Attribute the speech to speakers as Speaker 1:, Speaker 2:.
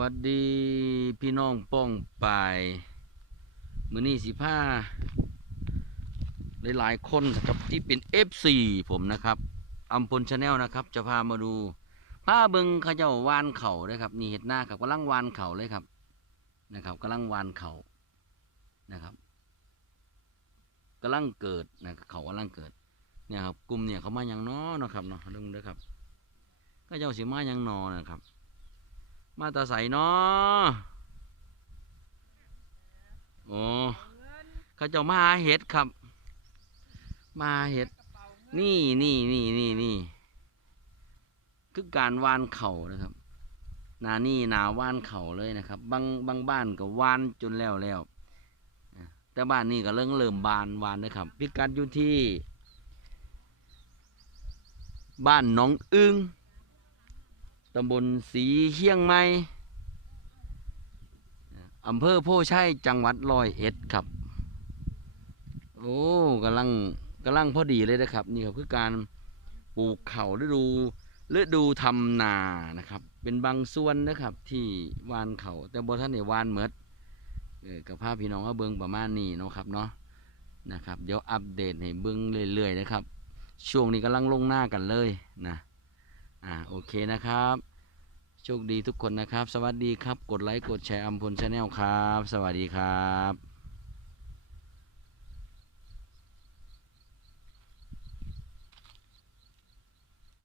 Speaker 1: วัสดีพี่น้องป้องปาย มือนี่สิผ้าหลายๆคนนะครับที่เป็น FC ผมนะครับอัมพลชาแนลนะครับ จะพามาดูผ้าเบิงเขาเจ้าวานเข่าเลยครับนี่เห็ดหน้าครับกำลังวานเข่าเลยครับนะครับกำลังวานเข่านะครับกำลังเกิดนะเขากำลังเกิดเนี่ยครับกลุ่มเนี่ยเขามาอย่างน้อนะครับเนาะเรื่องเด้อครับก็เจ้าสิมาอย่างนอนะครับ มาตาใสเนาะโอ้เขาเจ้ามาหาเห็ดครับ มาเห็ด นี่นี่นี่นี่นี่คือการวานเข่านะครับ นานี่นาวานเข่าเลยนะครับ บางบางบ้านก็วานจนแล้วแล้วแต่บ้านนี้ก็เริ่มเริ่มบานวานนะครับ พิกัดอยู่ที่ บ้านน้องอึ้ง ตำบลสีเฮียงไม้อำเภอโพชัยจังหวัดร้อยเอ็ดครับ โอ้กำลังกำลังพอดีเลยนะครับ นี่ครับคือการปลูกเขาฤดูฤดูทำนานะครับ เป็นบางส่วนนะครับที่วานเขาแต่บ่ท่านได้วานเมดเออกับภาพพี่น้องก็เบิ่งประมาณนี้เนาะครับเนาะนะครับ เดี๋ยวอัปเดตให้เบิ่งเรื่อยๆนะครับ ช่วงนี้กำลังลงหน้ากันเลยนะ อ่าโอเคนะครับ โชคดีทุกคนนะครับ สวัสดีครับ กดไลค์ กดแชร์อัมพลชาแนลครับ สวัสดีครับ